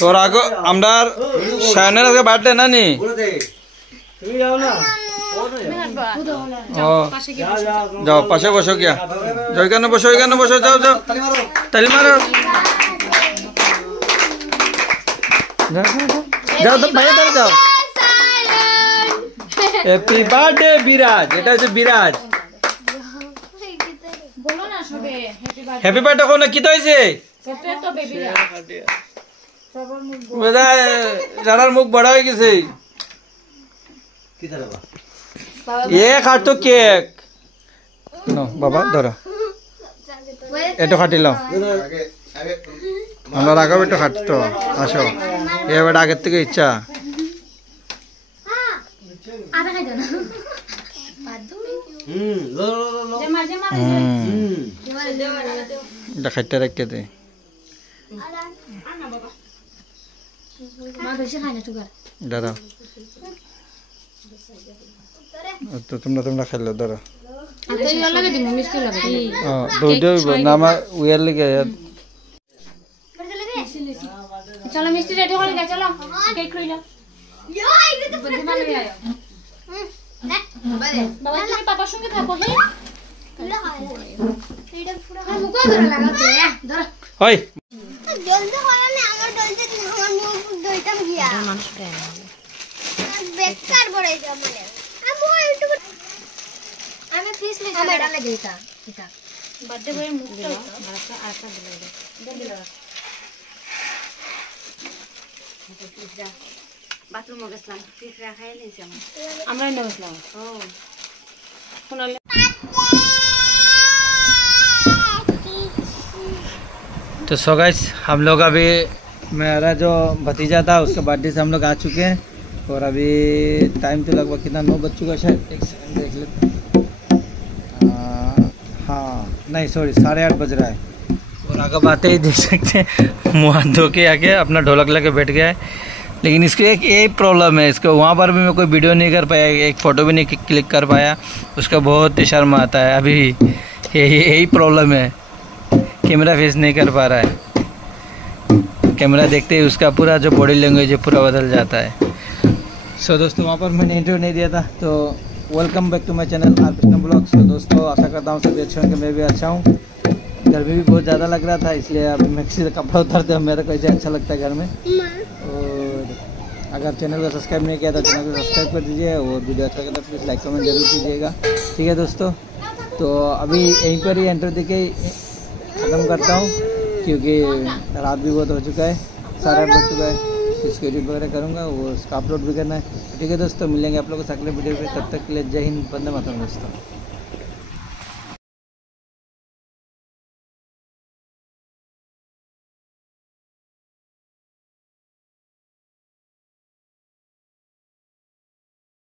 তোর আগে আমরার শায়নের আজকে বার্থডে না নি তুমি যাও না যাও পাশে বসো গিয়া যাও এখানে বসো যাও তালি মারো যাও তো ভাই ধরে যাও হ্যাপি বার্থডে বিরাজ এটা হচ্ছে বিরাজ বলো না সবে হ্যাপি বার্থডে কোন কি তো হইছে সবটা তো বেবিরা যারার মুখ বড় হয়ে গেছে কি ধরবা কাট তো কেক নো বাবা ধরো এটা খাটিলাম আমরা রাখাবো একটু খাটতো আসো এবার আগের থেকে ইচ্ছা এটা খাইতে রেখে দে দাদা তো তোমরা খাইলো ধরো নামা উয়ার লিগে চলো মিষ্টি রেডি করে দে চলো কেক খাইলো বাবা তুমি পাপার সঙ্গে থাকো হ্যাঁ এটা পুরো মুখে ধরে লাগাতে ধরো হই জলদি হয় না আমার জলদি আমার মুখ দইতাম গিয়া মানুষ কেন বেকার বড়াই যা মানে আমি ফিস মে আমার ডালে দেতা এটা বার্থডে বয় মুখটা আরেকটা বলে দে বাথরুমে গেছিলাম ফিস রাখাই নিছি আমরা নিয়ে গেছিলাম ও শুনালে तो सो गाइस हम लोग अभी मेरा जो भतीजा था उसके बर्थडे से हम लोग आ चुके हैं और अभी टाइम तो लगभग कितना 9 बज चुका शायद एक सेकंड देख लेते हाँ नहीं सॉरी 8:30 बज रहा है और आगे बातें ही देख सकते हैं मुँह हाथ धो के आके अपना ढोलक लेके बैठ गया है लेकिन इसको एक यही प्रॉब्लम है इसको वहाँ पर भी मैं कोई वीडियो नहीं कर पाया एक फ़ोटो भी नहीं क्लिक कर पाया उसका बहुत ही शर्म आता है अभी यही प्रॉब्लम है कैमरा फेस नहीं कर पा रहा है कैमरा देखते ही उसका पूरा जो बॉडी लैंग्वेज है पूरा बदल जाता है सो दोस्तों वहाँ पर मैंने इंटरव्यू नहीं दिया था तो welcome back to my channel R Krishna blog. So दोस्तों आशा करता हूँ सभी अच्छे होंगे मैं भी अच्छा हूँ गर्मी भी बहुत ज़्यादा लग रहा था इसलिए अब मैं किसी से कपड़ा उतारते हैं मेरे को ऐसे अच्छा लगता है घर में और अगर चैनल को सब्सक्राइब नहीं किया तो चैनल को सब्सक्राइब कर दीजिए और वीडियो अच्छा लगे तो प्लीज़ लाइक कमेंट जरूर कीजिएगा ठीक है दोस्तों। तो अभी यहीं पर ही एंटर देके ख़त्म करता हूँ क्योंकि रात भी बहुत हो चुका है 8:30 बज चुका है इसको एडिट वगैरह करूँगा वो उसका अपलोड भी करना है ठीक है दोस्तों मिलेंगे आप लोगों से अगले वीडियो पे तब तक के लिए जय हिंद वंदे मातरम दोस्तों।